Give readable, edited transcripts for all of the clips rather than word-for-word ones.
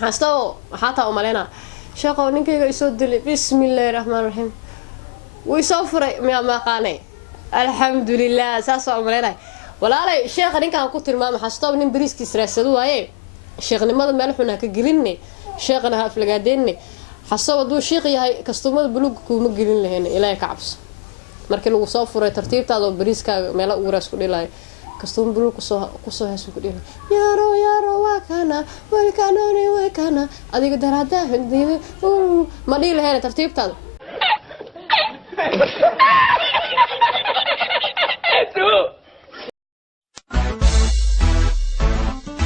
حاستو حتى أمالنا شقوا نكيجا يسود لي بسم الله الرحمن الرحيم ويسافر ما قاني الحمد لله ساسو أمالنا ولا لا شيخ نكان كتر ما حاستو نين بريسكي سرسدوا هاي شيخ نماذج مالحنا كجريني شيخنا هافلقاديني حاستو دو شيخ هاي كستومات بلوج كوم جرين لهنا إلى كعبس markii lagu soo furay tartiibtaada oo bariiska meel ugu raas ku dhilay kastoon bulu ku soo heeso ku dhilay yaro waa kana adiga darada hagdiida ma dhilay tartiibtaada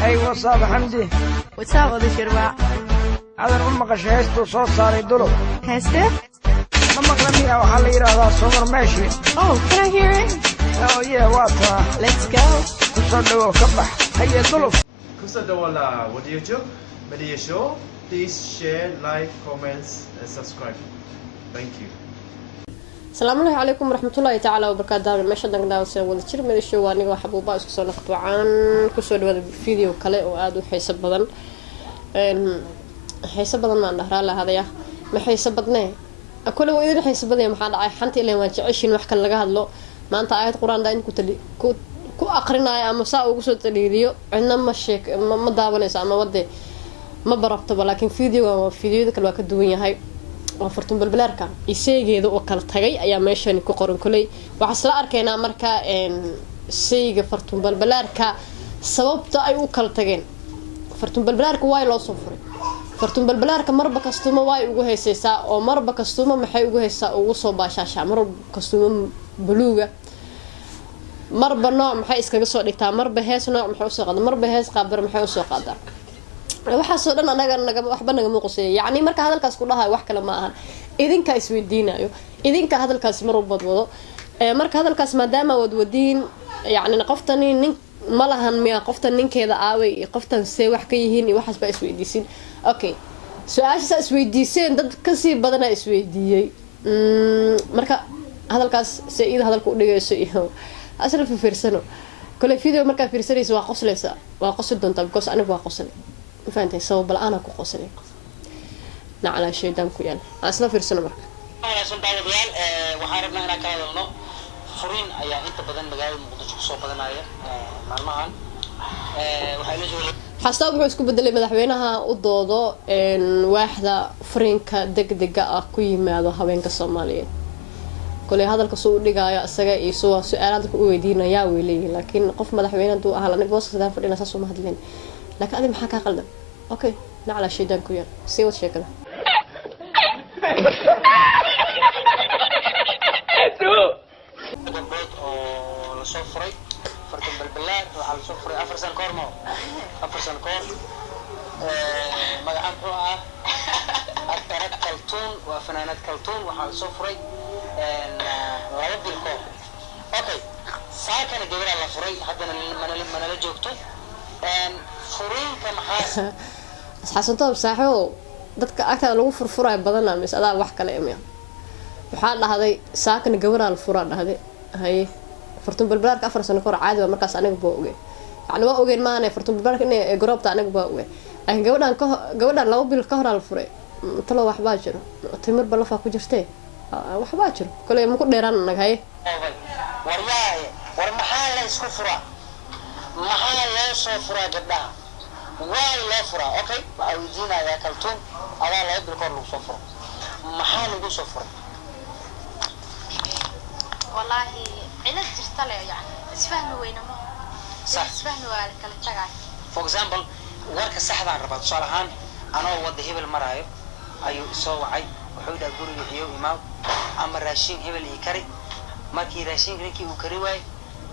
Hey, what's up, Hamdi? What's up, Oda Shirwa? Adan maqashay heestu soo saaray dulo. Heeste? Ma maqlamiya waxa la yiraahdaa Sumar Meeshi. Oh, can I hear it? Oh yeah, what? Let's go. Kusoo dhawo ka bax. Haye dulo. Kusoo dhawo la wadiyo Media Show. Please share, like, comments and subscribe. Thank you. السلام عليكم ورحمة الله تعالى وبركاته. ماشي دنك داوس ولا شيء من الشو واني وحبوا باس كسر نقطع عن كسر هذا الفيديو كله وقعدوا حسب بدن حسب بدن ما عنده رأي هذا يا ما حسب بدنه أكله وإذا حسب بدنه محل حنتي اللي ما تعيشين وحكي لقى هذا ما أنت آيات القرآن ده إنك كو أقرنا يا مساء وقصة تليديو عندنا مشيك ما داوني سامع ودي ما بربطه ولكن فيديو ذاك الوقت الدنيا هاي وفرتون بالبلاركا إيسيجيدا وكل تجي أيام ماشين كقرن كلي وحصل أركينا مركا إن سيج فرتون بالبلاركا سببته أي وكل تجين فرتون بالبلاركا واي لا صفر فرتون بالبلاركا مرة كستوما واي وجوه سيسا أو مرة كستوما محي وجوه سا وصوب شاشة مرة كستوما بلوجة مرة نوع محي إسكا صور دكتور مرة بهاس نوع محي وصقدر مرة بهاس قابر محي وصقدر waxaasoo dhan anaga waxba naga muuqsay yaani marka hadalkaas ku dhahay wax kale ma ahan idinka isweydiinayo idinka hadalkaas mar walba wado marka hadalkaas maadaama wadwadiin yaani qoftani nin malahan miya qoftan ninkeeda aaway qoftan see wax ka yihiin waxaas ba isweydiisin okay su'aasha isweydiiseen dad ka sii badan isweydiiyay marka hadalkaas said hadalku u dhigayso iyo asal fiirsano kale video marka fiirsanayso waa qosl doonta because anigu waa qosl فانتي صوب الآن أكو قصري نعلى شيء دام كيان أصلا في رسالة مرك أنا سنت هذا ديال وحاربنا هنا كذا لنا فرين أيه أنت بدن مجال مقدس صوب بدن أيه معلمان وحيلجوا حسب بحوسكو بدل مدحوينها وضوضو إن واحدة فرين كدق أكوي ما هذا هوين كصوماليين كل هذا القصور لقايا السجاء يسوى سؤالات ويدينا يا ويلي لكن قف مدحوينا دو أهلا نبوس كذا فرين أساسه مهدلين لكن أنا محاكا قلبي أوكي نعلى شيء دان كويا سوى شكله البيت أو الصفري فرتم بالبلاد وعلى الصفري أفرسان كورمو أفرسان كور مجموعة بروعة أكترات كلتون وفنانات كلتون وعلى الصفري غرب الكور أوكي ساكن الجبل على فري حتى من الجوكتو حسنتو بصاحو dadka agta lagu furfuray badanaa misaada wax kale imiya waxa dhahaday saakan gawra la fura dhahaday hay fartun balbalaarka 4 sano kor caadi waa markaas aniga boo ogey yani waa ogeen maana fartun balbalaarka inay groobta aniga boo ogey laakiin gabadhan laba bil ka hor la furay talo wax baa jiro timir balafa ku jirtay wax baa jiro kale ma ku dheeraan anaga hay war maxaa la isku furaa maxaa loo soo furaa gabdhaha waa loo furaa okay waxaa weydiinayaa kaltuun adaa laba bil kor lagu soo furo maxaa lagu soo furay wallaahi cilad jirta le yani isfahmi weyna ma isfahmi waa kala tagay for example warka saxdaan rabaa tusaale ahaan anoo wada hebel maraayo ayuu soo wacay wuxuu dhahay guriga iyo imaam ama raashin hebel ii kari markii raashin ninkii uu kari waayay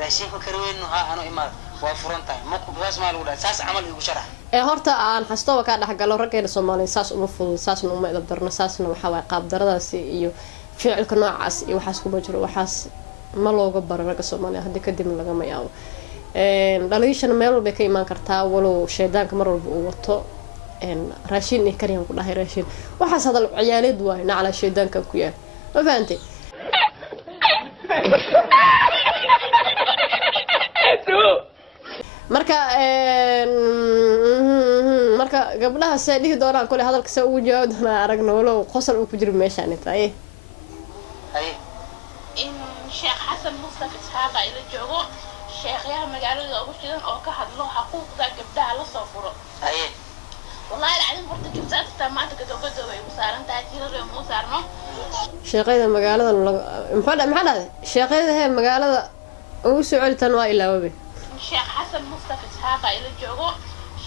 raashin ku kari weynu haa anoo imaam وفرنتاي ماكو بس ما لودا ساس عمل يقول شرح horta aan xasto ka dhaxgalo raggeena Soomaaliyeed saas uma fudud saasna uma idab darna saasna waxa way qaab daradaasi iyo ficilka noocaas iyo waxaas kuma jiro waxaas ma looga baro ragga Soomaaliyeed hadii kadib laga ma yaabo dhaliishana meel walba ka iman kartaa walow sheedaanka mar walba uu wato raashin ay kariyaan ku dhahay raashin waxaas hadal ciyaaleed waay nacala sheedaanka ku yahay ma fahanti marka gabdhaha see dhihi doonaan kule hadalka see ugu jawaabi doonaa aragna walow qosol uu ku jiro meeshaan tahay haye in sheekh xasan mustafa isxaaqa ila joogo sheekhayaha magaalada ugu shidan oo ka hadlo xuquuqda gabdhaha la soo furo haye wallahi lacag horta gabdhaha maanta gadoodo way u saaran tahay tirada mu saarno sheekayda magaalada maxaa dhahday sheekayda magaalada ugu soo celitan waa ilaawabe sheekh xasan mustafa isxaaqa ila joogo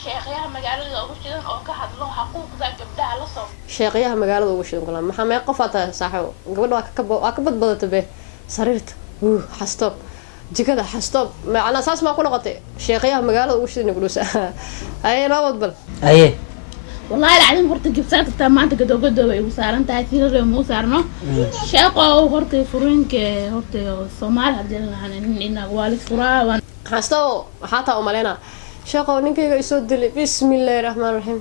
sheekhayaha magaalada ugu shidan oo ka hadlo xuquuqda gabdhaha la soo sheekhayaha magaalada ugu shidan kala maxaa mee qof aad saaxiib gabadha waa ka badbadata be sariirta xastoob jikada xastoob macna saas ma ku noqotay sheekhayaha magaalada ugu shidan gulusa ay nabad bal haye wallahi lacag horta gabdhaha maanta gadoodo way u saaran tahay tirada mu saarno sheekho horta furinka horta Soomaali hadii lahayn inaga wali furaan xastoob waxa taa u maleena sheekho ninkayga isoo dilay bismillaahir rahmaanir rahiim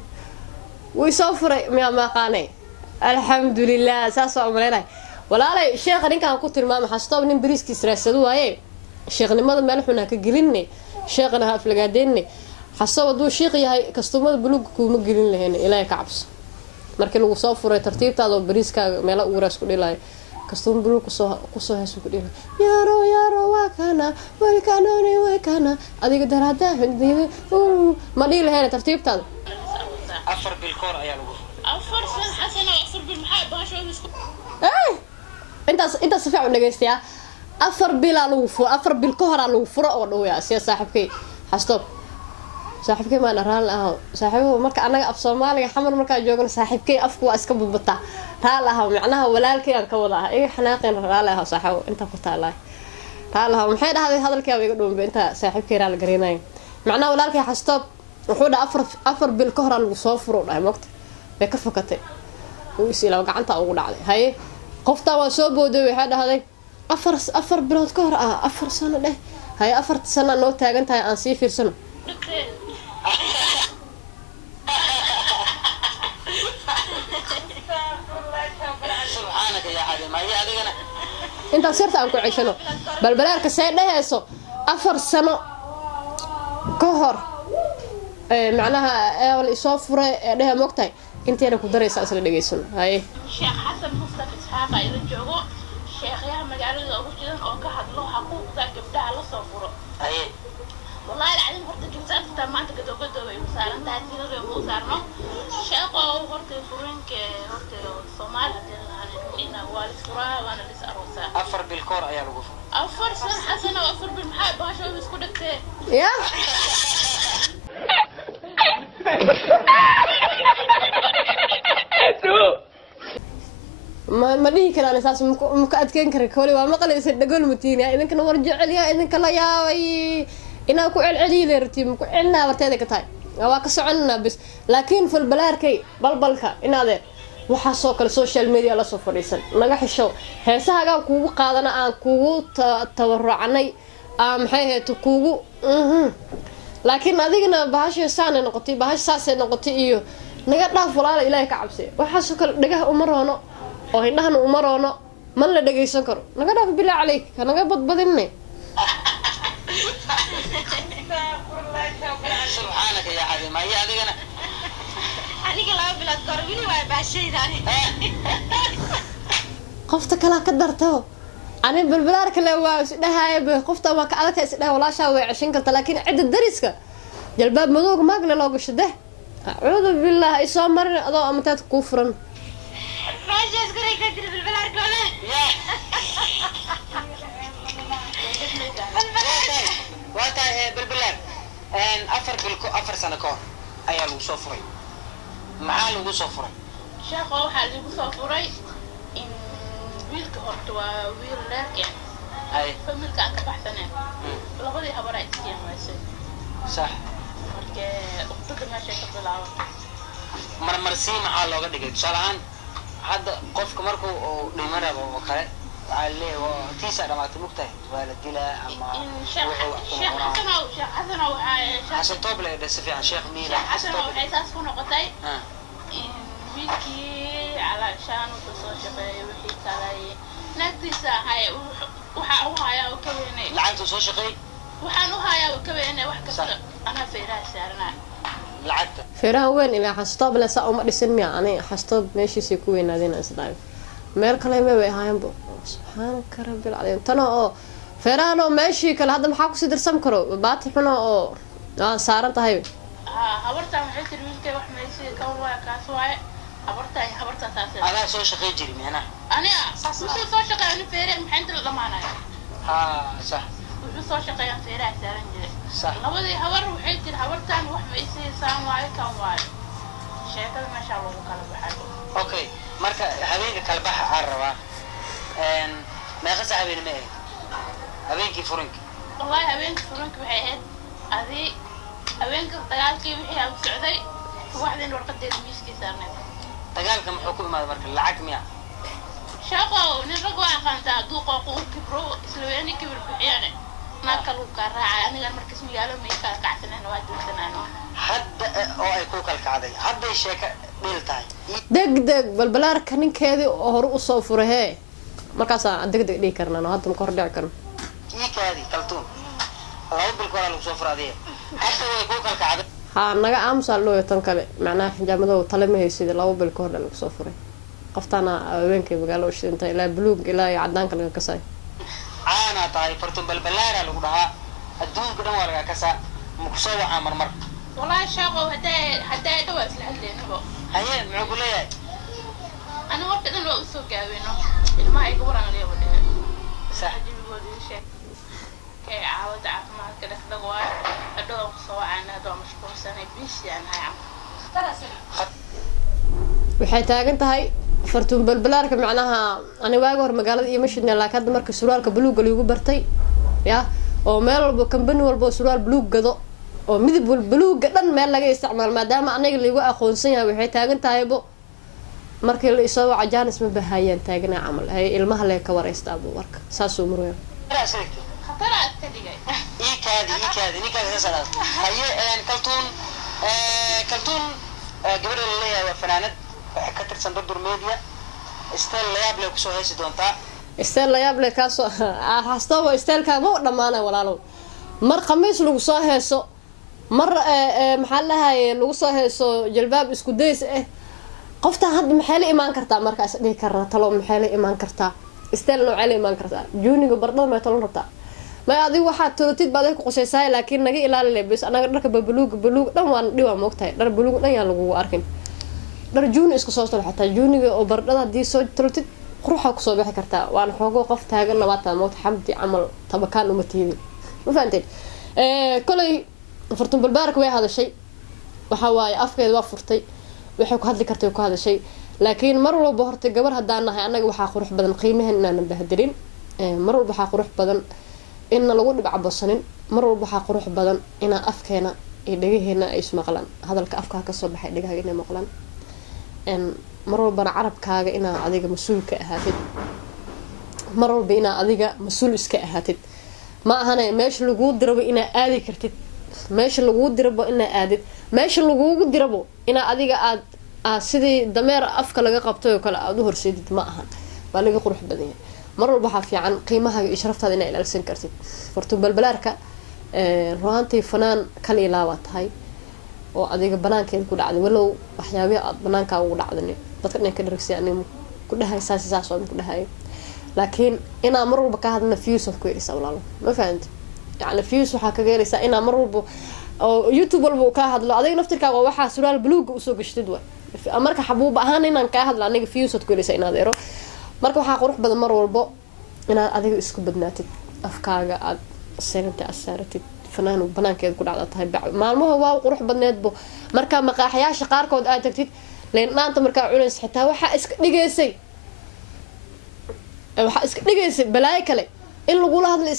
way soo furay ma qaanay alxamdulillah saas oo maleena walaalay sheekha ninkaan ku tilmaamay xastoob nin bariiskiis raasado waaye sheekhnimada meel xun ka gelinay sheekhna ha aflagaadeennay xastoob haduu sheekh yahay kastumada buluug kuma gelin lahayn ilaahay ka cabso markii lagu soo furay tartiibtaada bariiskaaga meel uu raas ku dhilay kastum buluug ku soo heeso ku dhilay yaro waa kana way kana adiga darada hindiyada ma dhil lahayn tartiibtaada afar bil koor ayaa lagu afar san xasan afar bil maxay baasho isku intaas fiican dhageystiya afar bil ka hor lagu furo oo dhaweeya si saaxiibkay xastoob saaxiibkay ma raal ah saaxiibo marka anaga af Soomaaliga xamar marka joogno saaxiibkay afku waa iska budbata raal ah macnaha walaalkay aan ka wadaa iga xanaaqeen raal ah saaxiibo inta ku taalay raal ah maxay dhahday hadalkaaga iga dhuunba inta saaxiibkay raal gareynay macnaha walaalkay xastoob wuxuu dhahay afar bil ka hor lagu soo furo dhahay waqti bay ka fakatay uu isla gacanta ugu dhacday haye qofta waa soo booday waxa dhahday afar bilood ka hor afar sano dheh haye afar sano noo taagan tahay aan sii fiirsano subxaanaka yaa xadi ma ya adigana inta sirta aan ku ceshano balbalaarka say dhahayso afar sano ka hor macnaha eewal isoo furay dhahay moogtahay inteena ku daraysa isla dhageysano haye sheekh xasan mustafa isxaaqa ila joogo sheekhayaha magaalada ugu shidan oo ka hadlo xuquuqda gabdhaha la soo furo haye wallahi lacag horta gabdhaha maanta gadoodo way u saaran tahay tirada mu saarno sheekho horta furinka horta Soomaali hadii lahayn inaga wali furaan lis aroosa afar bil koor ayaa lagu afar san xasan afar bil maxay baasho isku dhagtay ya ma dhihi karaan saas ma adkeyn kara kale waa maqlaysa dhagol mutiina idinkana war jeceliya idinka la yaabay inaa ku celceliyo rtiin ku cilnaa warteeda ka tahay waa ka soconaa bis laakiin fal balaarkay balbalka inaade waxa soo kale social media la soo fadhiisan naga xisho heesahaga kuugu qaadana aan kuugu tawarucanay maxay heeto kuugu laakiin adigna bahasha saan noqotay bahasha saasay noqotay iyo naga dhaaf walaal ilaahay ka cabsi waxa soo kale dhagaha uma roono oo indhahana uma roono man la dhageysan karo naga dhaaf bilaa calayk naga badbadinne subxaanaka yaa xadi ma ya adigana aniga laba bilood kor wili waa baashaydaani qofta kala ka darto ani balbalaarka la waa isdhahay qofta waa ka adag isdhahay walaasha way cishin karta laakiin cid dariska jalbaab madow maagla loo gashade a'uudu billaah isoo marin adoo amtaad ku furan baashaas garay ka dir balbalaarka wala waata balbalaar afar sano ka hor ayaa lagu soo furay maxaa lagu soo furay sheekho waxaa lagu soo furay in wiilka horta waa wiil leerka ay familka aan ka baxsaneen labadii habar ay istiin waysay sax marka uqtada meesha ka bilaabatay marmarsiin maxaa looga dhigay tusaale ahaan hadda qofka markuu uu dhimo rabo oo kale waxaa leeyahay tiisa dhamaatay mugtahay waa la dilaa ama xasan tooble si fiican sheekh miila xasan waxay saas ku noqotay wiilkii calaashaan wuxuu soo shaqeeyay wixii kalay naagtiisa ahay waxaa u hayaa oo ka weynay lacagtu soo shaqeey waxaan u hayaa oo ka weynay wax kasta anaa feeraha saarnaa lacagta feeraha weyn ilaa xastoob le saa uma dhisin miya ani xastoob meeshiisay ku weynaadeen isdhaay meel kale ma way ahaayeenba subxaanaka rabbil caliim tana oo feerahan oo meeshii kale hadda maxaa kusii darsan karo baati xuno oo aan saaran tahay habartan waxay tiri wiilkay wax maysi ka waa kaas waaye habartan taas adaa soo shaqay jiri meena aniga wuxuu soo shaqeeyay feere maxay inta la dhamaanaya صح wuxuu soo shaqeeyay feere saaran jiray صح labadii habar waxay tiri habartan wax maysi saan waaye kan waaye sheekada meesha lagu kala baxay okay marka habeenka kala baxa aan rabaa meeqa sax habeen ma habeenkii furinka wallahi habeenkii furinka waxay ahayd adii habeenka dagaalkii wixii aan socday waxdeen warqadeeda miiskii saarnay dagaalka muxuu ku imaaday marka lacag miya shaqo nin rag waa aqaantaa hadduu qooqo u kibro isla weyni kibir bixiyane naagka lagu kaa raacay aniga markas magaalo may kala kacsaneen waa duursanaano hadda oo ay ku kala kacday hadday sheeka dhil tahay degdeg balbalaarka ninkeedii oo hore usoo furay hee markaasaan degdeg dhihi karnaan hadda ma ka hor dhici karno iikaadii kaltuun laba bil koraa lagu soo furay adiga hadda way ku kala kacday haa naga aamusaa looya tan kale macnaha xijaamadow tale ma haysid 2 bil ka hor lagu soo furay qoftaana haweenkay magaalo u shidintay ilaa buluug ilaa iyo cadaanka laga kasay caana tahay fartun balbalaara lagu dhahaa adduunka dhan waa laga kasaa ma ku soo wacaa marmar wallahi shaqo hadday dhawaa isla hadleenabo haye muxuu ku leeyahay ana warka dhan waa usoo gaabino ilmaha iga waran leeyahay wadada sax jibigooda sheeg kay caawada caafimaadka dhaqdhaq waa adoo soo wacana adoo mashquulsanay bishiyaan hayam waxay taagan tahay fartuun balbalaarka macnaha ani waaga hor magaalada iyo mashidna laakiin hadda marka surwaalka buluuga lagu bartay ya oo meel walba company walba surwaal buluug gado oo midab buluuga dhan meel laga isticmaal maadaama aniga lagu aqoonsan yahay waxay taagan tahay markii la isoo waca jaanis ma bahayaan taagana camal hay ilmaha lee ka wareystaa buu warka saasuu muraya khatara ka dhigay iikaadi ninkaas saas haye kaltuun gabadha la leeyahay waa fanaanad waxay ka tirsan durdur media style layaab leh kusoo heesi doontaa style layaab leh kaasoo hastaba styleka ma dhamaanay walaalow mar khamiis lagu soo heeso mar maxaa lahaay lagu soo heeso jalbaab isku days qofta hadda maxay la imaan kartaa markaas dhigi karna talo maxay la imaan kartaa style noocay la imaan kartaa juniga bardada ma talo rabtaa ma adigu waxa tooltid baad ku qosaysaa laakiin naga ilaali bas anaga dharka buluug dhan waan dhiwa moogtahay dhar buluug dhan yaa lagu arkin dhar juni isku soo tolo xataa juniga oo bardada hadii soo tooltid quruxa ku soo bixi kartaa waan xoogo qof taagan labaatan moogta xamdi camal tabakaan uma tiidi ma fahanteen kolay fartun balbaarka way hadashay waxa waaye afkeeda waa furtay waxay ku hadli kartay ku hadashay laakiin mar walba horta gabar hadaan nahay anaga waxa qurux badan qiimahan inaan bahdirin mar walba waxa qurux badan in lagu dhibcabosanin mar walba waxa qurux badan ina afkeena ee dhagaheena ay ismaqlaan hadalka afka ka soo baxay dhagaha inay maqlaan mar walba carabkaaga ina adiga mas'uul ka ahaatid mar walba ina adiga mas'uul iska ahaatid ma ahana meesha lagu dirabo ina aadi kartid meesha lagu dirabo ina aadid meesha lagu dirabo ina adiga aad sidii dameer afka laga qabto oo kale aad u horseedid ma ahan waa laga qurux badan yahay mar walba waxa fiican qiimaha iyo sharaftaada ina ilaalsan kartid fartu balbalaarka ruhantii fanaan kala ilaawa tahay oo adiga banaankeeda ku dhacday walow waxyaabaha aad banaanka ugu dhacday dadka inay ka dharagsi animo ku dhahay saas oo ku dhahay laakiin ina mar walba ka hadna views of queries walaalo ma fahanti yani views waxa ka geeraysa ina mar walba oo YouTube walba ka hadlo adiga naftirkaaga waxa suraal buluug u soo gashtid way marka xabuub ahaan inaan ka hadlo aniga views of queries ina deero marka waxa qurux badan mar walba inaad adiga isku badnaatid afkaaga aad seerinta asaaratid fanaan banaankeed ku dhacda tahay maalmaha waa qurux badneedbo marka maqaaxyaasha qaarkood aad tagtid leentanta marka culeys xitaa waxa iska dhigaysay balaayo kale in lagu la hadlo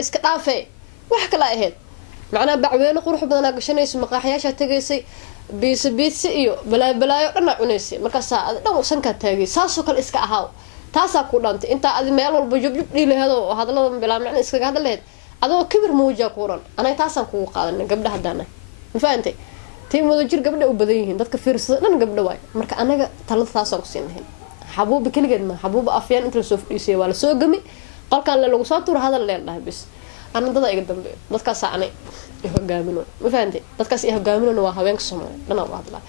iska dhaafay wax kala ahayd macna bacweeno qurux badan aad gashanayso maqaaxyaasha tagaysay biisa iyo balaayo dhan cuneysay marka saad dhan sanka taagay saasoo kale iska ahaaw taasa ku dhantay inta aad meel walba jubjub dhiileedo oo hadalada bilaa macna iska hadaleed adoo kibir muuja quran anay taasan ku qaadan gabdhaha hadana ma faantay tiimada jir gabdha u badan yihiin dadka fiirsada dhan gabdha way marka anaga talada taasan ku siinahay xabuub kaligeed ma xabuub afyaan inta soo fadhiisay waa la soo gami qolkan lagu soo tuur hadal leedahay bis anadada iga dambe dadka saacnay hogaamino ma fahanti dadkaas ay hogaaminona waa haweenka Soomaaliyeed dhana u hadlaa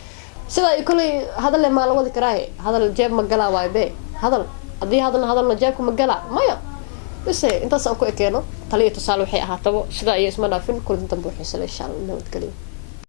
sida ay kulay hadal ma la wadi karaa hadal jeeb ma galaa waay be hadal hadii hadalna jeebka ma galaa maya bas intaas aan ku ekeeno taliyo tusaale waxay ahaataba sida ay isma dhaafin kul dambe waxay insha Allah nabad galiyo